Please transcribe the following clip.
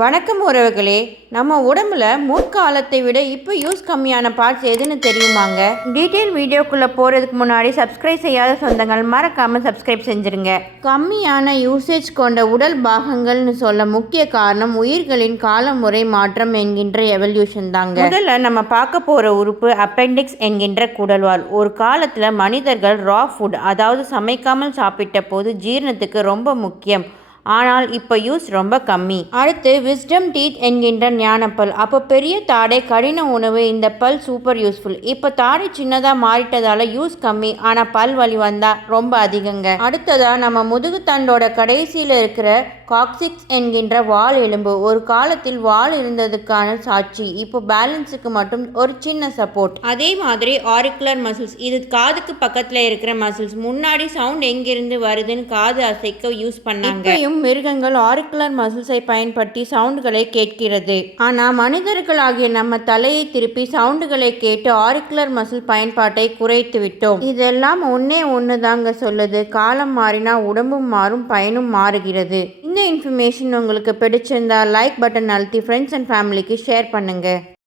வணக்கம் உறவுகளே. நம்ம உடம்புல முற்காலத்தை விட இப்போ யூஸ் கம்மியான பார்ட்ஸ் எதுன்னு தெரியுமாங்க? டீட்டெயில் வீடியோக்குள்ளே போகிறதுக்கு முன்னாடி சப்ஸ்கிரைப் செய்யாத சொந்தங்கள் மறக்காமல் சப்ஸ்கிரைப் செஞ்சுருங்க. கம்மியான யூசேஜ் கொண்ட உடல் பாகங்கள்னு சொல்ல முக்கிய காரணம் உயிர்களின் காலமுறை மாற்றம் என்கின்ற எவல்யூஷன் தாங்க. முதல்ல நம்ம பார்க்க போகிற உறுப்பு அப்பெண்டிக்ஸ் என்கின்ற குடல்வால். ஒரு காலத்தில் மனிதர்கள் ரா ஃபுட், அதாவது சமைக்காமல் சாப்பிட்ட போது ஜீரணத்துக்கு ரொம்ப முக்கியம். ஆனால் இப்போ யூஸ் ரொம்ப கம்மி. அடுத்து விஸ்டம் டீத் என்கின்ற ஞானப்பல். அப்போ பெரிய தாடை, கடின உணவு, இந்த பல் சூப்பர் யூஸ்ஃபுல். இப்போ தாடை சின்னதாக மாறிட்டதால யூஸ் கம்மி, ஆனால் பல் வலி வந்தால் ரொம்ப அதிகங்க. அடுத்ததாக நம்ம முதுகுத்தண்டோட கடைசியில் இருக்கிற காக்சிக்ஸ் என்கின்ற வால் எலும்பு. ஒரு காலத்தில் வால் இருந்ததுக்கான சாட்சி. இப்போ பேலன்ஸுக்கு மட்டும் ஒரு சின்ன சப்போர்ட். அதே மாதிரி ஆரிக்குலர் மசில்ஸ், இது காதுக்கு பக்கத்தில் இருக்கிற மசில்ஸ். முன்னாடி சவுண்ட் எங்கிருந்து வருதுன்னு காது அசைக்க யூஸ் பண்ணாங்க. மிருகங்கள் ஆரிக்குலர் மசில்ஸை பயன்படுத்தி சவுண்டுகளை கேட்கிறது. ஆனால் மனிதர்களாகிய நம்ம தலையை திருப்பி சவுண்டுகளை கேட்டு ஆரிக்குலர் மசில் பயன்பாட்டை குறைத்து விட்டோம். இதெல்லாம் ஒன்று தாங்க சொல்லுது. காலம் மாறினா உடம்பும் மாறும், பயனும் மாறுகிறது. இந்த இன்ஃபர்மேஷன் உங்களுக்கு பிடிச்சிருந்தா லைக் பட்டன் அழுத்தி ஃப்ரெண்ட்ஸ் அண்ட் ஃபேமிலிக்கு ஷேர் பண்ணுங்க.